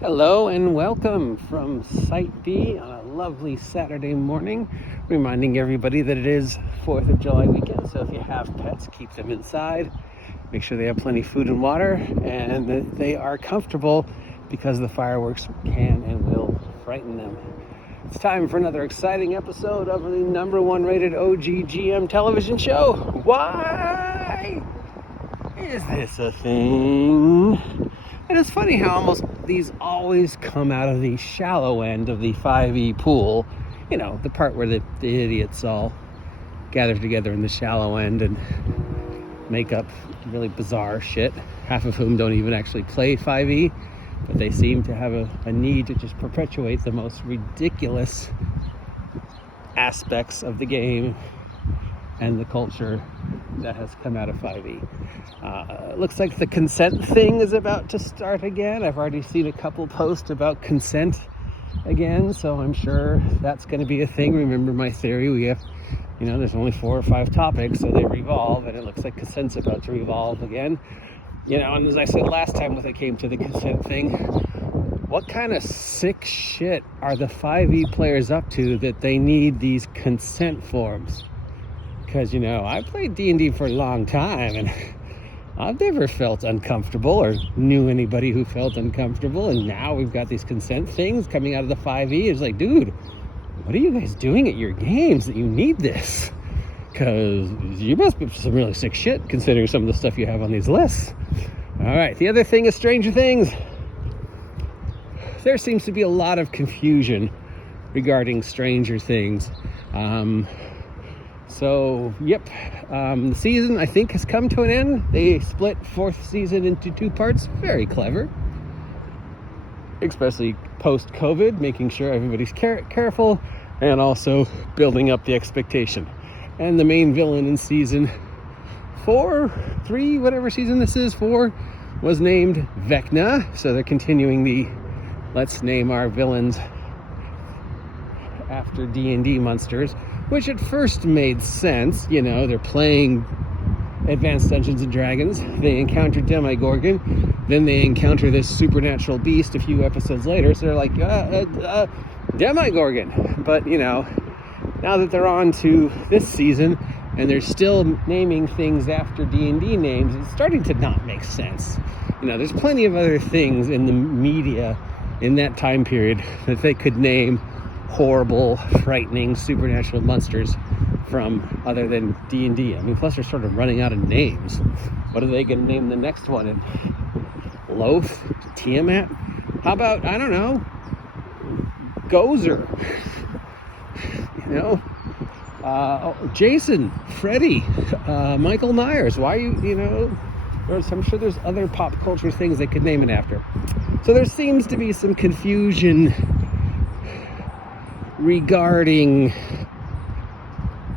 Hello and welcome from Site B on a lovely Saturday morning, reminding everybody that it is 4th of July weekend, so if you have pets, keep them inside, make sure they have plenty of food and water, and that they are comfortable because the fireworks can and will frighten them. It's time for another exciting episode of the #1 rated OGGM television show. Why is this a thing? And it's funny how almost these always come out of the shallow end of the 5e pool. You know, the part where the idiots all gather together in the shallow end and make up really bizarre shit, half of whom don't even actually play 5e, but they seem to have a need to just perpetuate the most ridiculous aspects of the game and the culture that has come out of 5e. Looks like the consent thing is about to start again. I've already seen a couple posts about consent again, so I'm sure that's going to be a thing. Remember my theory, we have, there's only 4 or 5 topics, so they revolve, and it looks like consent's about to revolve again. And as I said last time when it came to the consent thing, what kind of sick shit are the 5e players up to that they need these consent forms? Because, I played D&D for a long time, and I've never felt uncomfortable or knew anybody who felt uncomfortable, and now we've got these consent things coming out of the 5e. It's like, dude, what are you guys doing at your games that you need this? Because you must be some really sick shit considering some of the stuff you have on these lists. All right, the other thing is Stranger Things. There seems to be a lot of confusion regarding Stranger Things. The season, I think, has come to an end. They split 4th season into 2 parts. Very clever. Especially post-COVID, making sure everybody's careful and also building up the expectation. And the main villain in season 4, 3, whatever season this is, 4, was named Vecna. So they're continuing the let's name our villains after D&D monsters, which at first made sense. They're playing Advanced Dungeons and Dragons. They encounter Demogorgon. Then they encounter this supernatural beast a few episodes later. So they're like, Demogorgon. But, now that they're on to this season and they're still naming things after D&D names, it's starting to not make sense. There's plenty of other things in the media in that time period that they could name horrible, frightening, supernatural monsters from other than D&D. Plus they're sort of running out of names. What are they going to name the next one? And Loaf? Tiamat? How about, I don't know, Gozer? Jason, Freddy, Michael Myers. Why are you, I'm sure there's other pop culture things they could name it after. So there seems to be some confusion regarding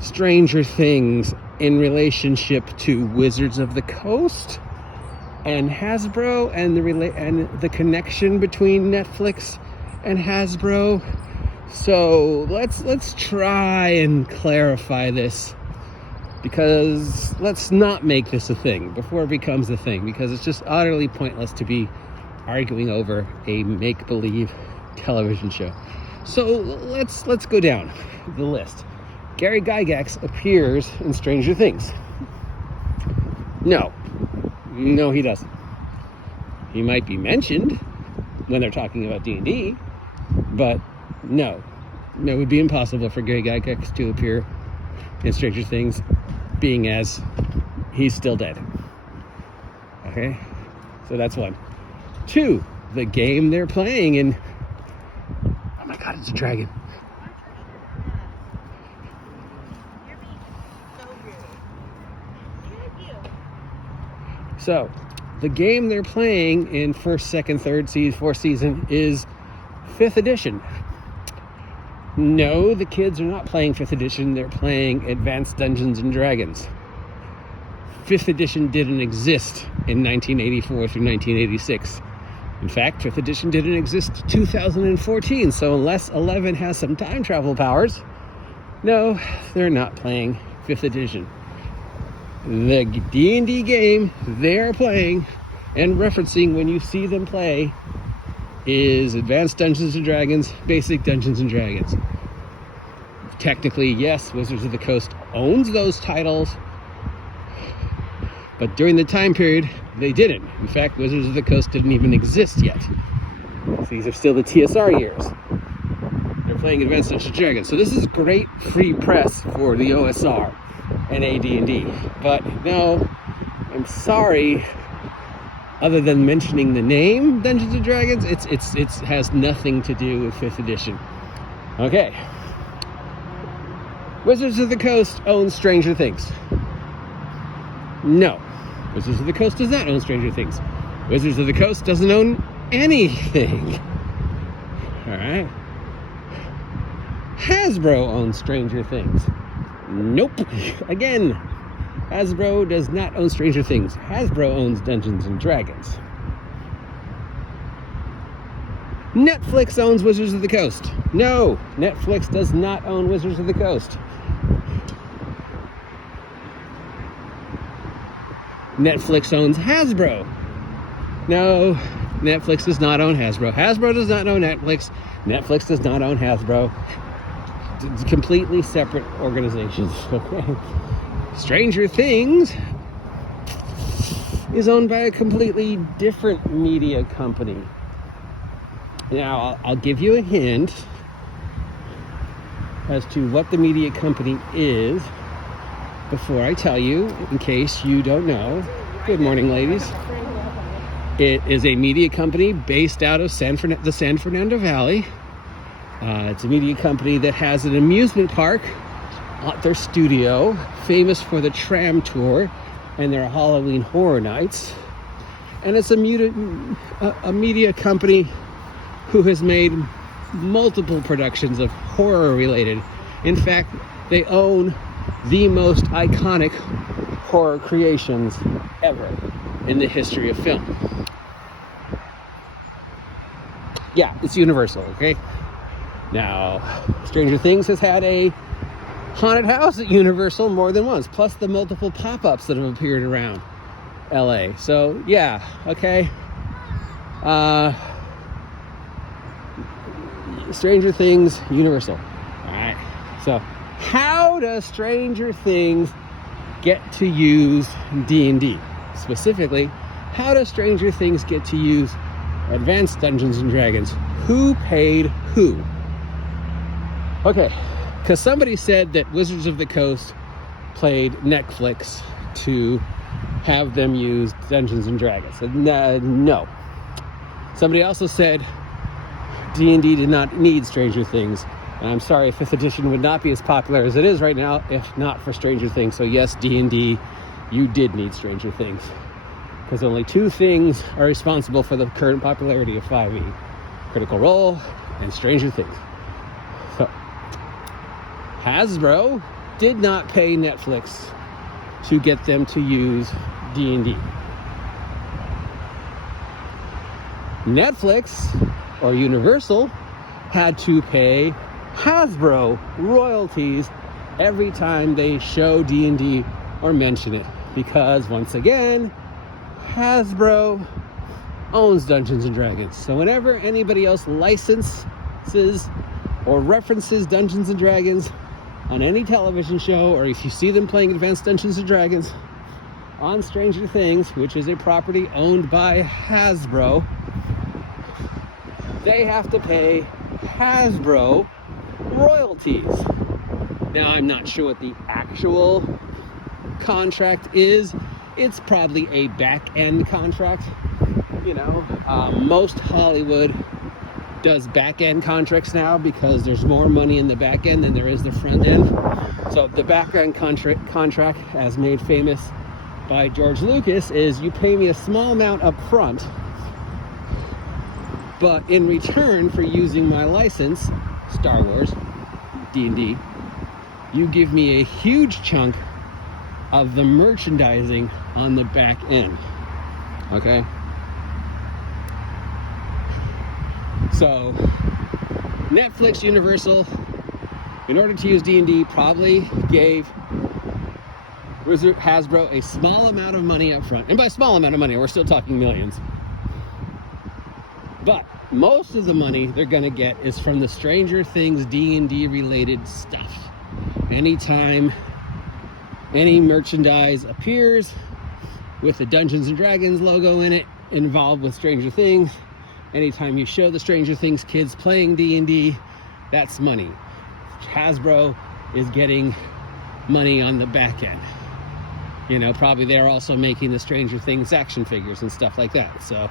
Stranger Things in relationship to Wizards of the Coast and Hasbro, and the connection between Netflix and Hasbro. So let's try and clarify this, because let's not make this a thing before it becomes a thing, because it's just utterly pointless to be arguing over a make-believe television show. So let's go down the list. Gary Gygax appears in Stranger Things. No, he doesn't. He might be mentioned when they're talking about D&D, but no, it would be impossible for Gary Gygax to appear in Stranger Things, being as he's still dead. Okay, so that's 1. 2, the game they're playing in. Oh my God, it's a dragon. So, the game they're playing in 1st, 2nd, 3rd season, 4th season is 5th edition. No, the kids are not playing 5th edition. They're playing Advanced Dungeons and Dragons. 5th edition didn't exist in 1984 through 1986. In fact, 5th edition didn't exist 2014. So unless 11 has some time travel powers, no, they're not playing 5th edition. The D&D game they're playing and referencing when you see them play is Advanced Dungeons and Dragons, Basic Dungeons and Dragons. Technically, yes, Wizards of the Coast owns those titles, but during the time period, they didn't. In fact, Wizards of the Coast didn't even exist yet. So these are still the TSR years. They're playing Advanced Dungeons and Dragons. So this is great free press for the OSR and AD&D. But no, I'm sorry, other than mentioning the name Dungeons and Dragons, it has nothing to do with 5th edition. Okay. Wizards of the Coast owns Stranger Things. No. Wizards of the Coast does not own Stranger Things. Wizards of the Coast doesn't own anything. Alright. Hasbro owns Stranger Things. Nope. Again, Hasbro does not own Stranger Things. Hasbro owns Dungeons and Dragons. Netflix owns Wizards of the Coast. No, Netflix does not own Wizards of the Coast. Netflix owns Hasbro. No, Netflix does not own Hasbro. Hasbro does not own Netflix. Netflix does not own Hasbro. It's completely separate organizations. Okay. Stranger Things is owned by a completely different media company. Now, I'll give you a hint as to what the media company is before I tell you, in case you don't know. Good morning, ladies. It is a media company based out of the San Fernando Valley. It's a media company that has an amusement park at their studio, famous for the tram tour and their Halloween horror nights. And it's a media company who has made multiple productions of horror related. In fact, they own the most iconic horror creations ever in the history of film. Yeah, it's Universal, okay? Now, Stranger Things has had a haunted house at Universal more than once, plus the multiple pop-ups that have appeared around LA. So, yeah, okay. Stranger Things, Universal. All right. So, how does Stranger Things get to use D&D? Specifically, how does Stranger Things get to use Advanced Dungeons and Dragons? Who paid who? Okay, because somebody said that Wizards of the Coast paid Netflix to have them use Dungeons and Dragons. No. Somebody also said D&D did not need Stranger Things. And I'm sorry, 5th edition would not be as popular as it is right now if not for Stranger Things. So yes, D&D, you did need Stranger Things. Because only 2 things are responsible for the current popularity of 5e. Critical Role and Stranger Things. So, Hasbro did not pay Netflix to get them to use D&D. Netflix, or Universal, had to pay Hasbro royalties every time they show D&D or mention it, because once again, Hasbro owns Dungeons and Dragons. So whenever anybody else licenses or references Dungeons and Dragons on any television show, or if you see them playing Advanced Dungeons and Dragons on Stranger Things, which is a property owned by Hasbro, they have to pay Hasbro royalties. Now, I'm not sure what the actual contract is. It's probably a back-end contract. You know, most Hollywood does back-end contracts now because there's more money in the back end than there is the front end. So the back-end contract, as made famous by George Lucas, is you pay me a small amount up front, but in return for using my license, Star Wars, D&D, you give me a huge chunk of the merchandising on the back end. Okay? So, Netflix, Universal, in order to use D&D, probably gave Hasbro a small amount of money up front. And by small amount of money, we're still talking millions. But most of the money they're going to get is from the Stranger Things D&D related stuff. Anytime any merchandise appears with the Dungeons and Dragons logo in it, involved with Stranger Things, anytime you show the Stranger Things kids playing D&D, that's money. Hasbro is getting money on the back end. You know, probably they're also making the Stranger Things action figures and stuff like that. So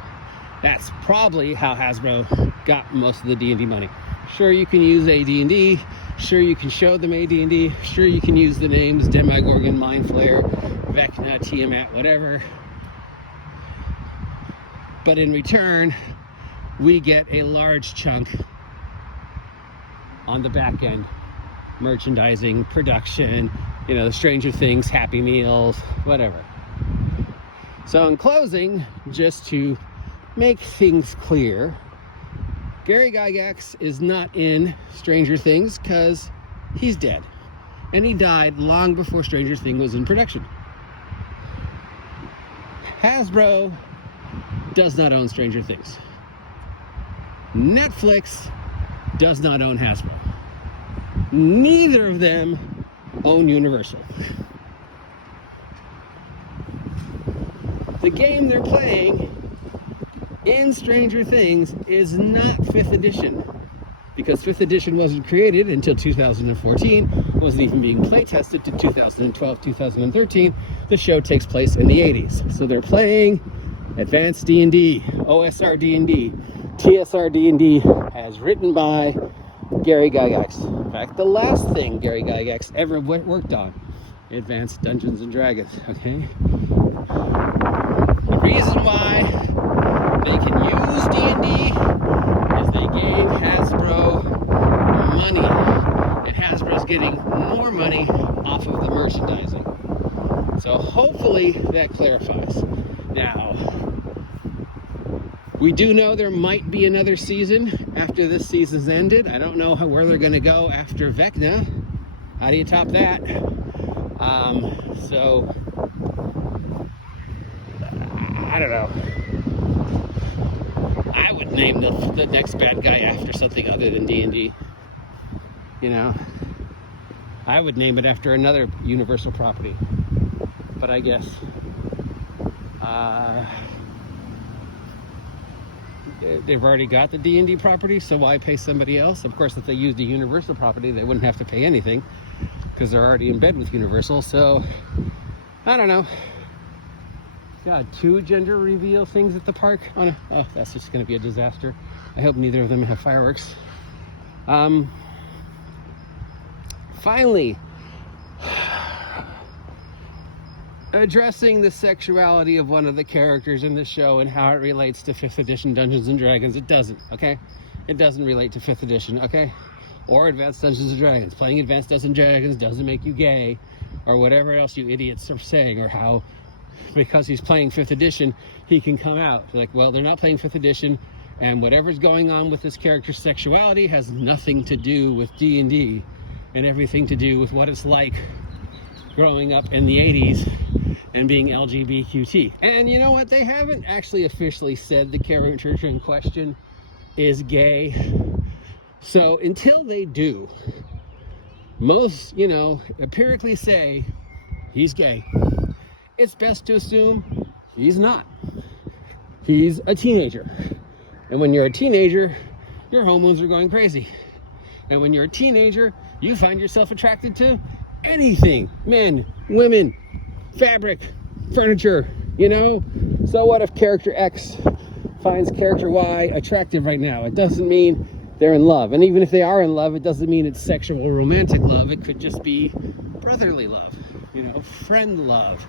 that's probably how Hasbro got most of the D&D money. Sure, you can use AD&D. Sure, you can show them AD&D. Sure, you can use the names Demogorgon, Mind Flayer, Vecna, Tiamat, whatever. But in return, we get a large chunk on the back end. Merchandising, production, you know, the Stranger Things, Happy Meals, whatever. So in closing, just to make things clear, Gary Gygax is not in Stranger Things because he's dead. And he died long before Stranger Things was in production. Hasbro does not own Stranger Things. Netflix does not own Hasbro. Neither of them own Universal. The game they're playing in Stranger Things is not 5th edition, because 5th edition wasn't created until 2014, wasn't even being play tested to 2012, 2013. The show takes place in the 80s. So they're playing Advanced D&D, OSR D&D, TSR D&D, as written by Gary Gygax. In fact, the last thing Gary Gygax ever worked on, Advanced Dungeons and Dragons, okay? The reason why they can use D&D is they gave Hasbro money, and Hasbro's getting more money off of the merchandising. So hopefully that clarifies. Now, we do know there might be another season after this season's ended. I don't know where they're going to go after Vecna. How do you top that? So I don't know. I would name the next bad guy after something other than D&D. You know, I would name it after another Universal property. But I guess they've already got the D&D property, so why pay somebody else? Of course, if they used a Universal property, they wouldn't have to pay anything because they're already in bed with Universal. So I don't know. God, 2 gender reveal things at the park. Oh, that's just going to be a disaster. I hope neither of them have fireworks. Finally, addressing the sexuality of one of the characters in the show and how it relates to 5th edition Dungeons and Dragons. It doesn't, okay? It doesn't relate to 5th edition, okay? Or Advanced Dungeons and Dragons. Playing Advanced Dungeons and Dragons doesn't make you gay, or whatever else you idiots are saying, or how because he's playing 5th edition, he can come out. Like, well, they're not playing 5th edition, and whatever's going on with this character's sexuality has nothing to do with D&D and everything to do with what it's like growing up in the 80s and being LGBTQ. And you know what? They haven't actually officially said the character in question is gay. So until they do, most, empirically say he's gay. It's best to assume he's not. He's a teenager. And when you're a teenager, your hormones are going crazy. And when you're a teenager, you find yourself attracted to anything. Men, women, fabric, furniture, So what if character X finds character Y attractive right now? It doesn't mean they're in love. And even if they are in love, it doesn't mean it's sexual or romantic love. It could just be brotherly love, friend love.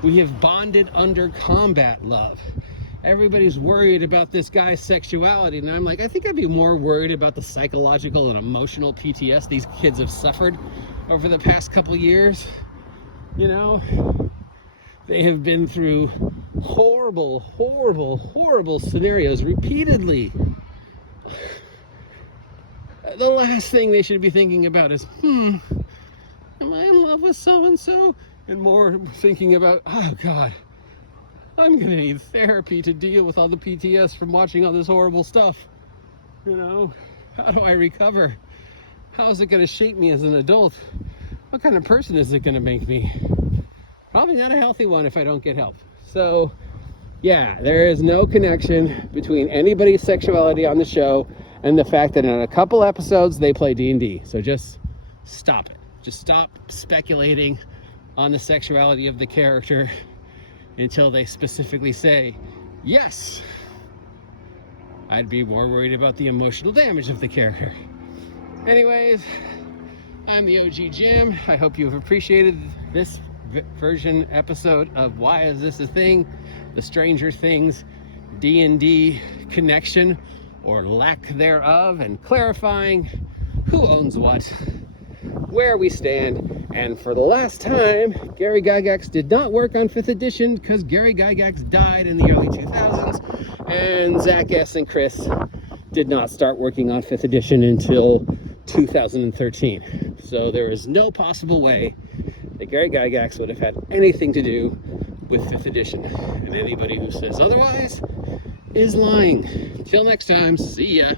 We have bonded under combat love. Everybody's worried about this guy's sexuality, and I'm like, I think I'd be more worried about the psychological and emotional PTSD these kids have suffered over the past couple years. They have been through horrible, horrible, horrible scenarios repeatedly. The last thing they should be thinking about is, am I in love with so-and-so? And more thinking about, oh God, I'm gonna need therapy to deal with all the PTS from watching all this horrible stuff. You know, how do I recover? How is it gonna shape me as an adult? What kind of person is it gonna make me? Probably not a healthy one if I don't get help. So yeah, there is no connection between anybody's sexuality on the show and the fact that in a couple episodes they play D&D. So just stop it. Just stop speculating on the sexuality of the character until they specifically say, yes. I'd be more worried about the emotional damage of the character. Anyways, I'm the OG Jim. I hope you have appreciated this version episode of Why Is This a Thing? The Stranger Things D&D connection or lack thereof, and clarifying who owns what, where we stand. And for the last time, Gary Gygax did not work on 5th edition because Gary Gygax died in the early 2000s, and Zach S. and Chris did not start working on 5th edition until 2013. So there is no possible way that Gary Gygax would have had anything to do with 5th edition. And anybody who says otherwise is lying. Till next time, see ya.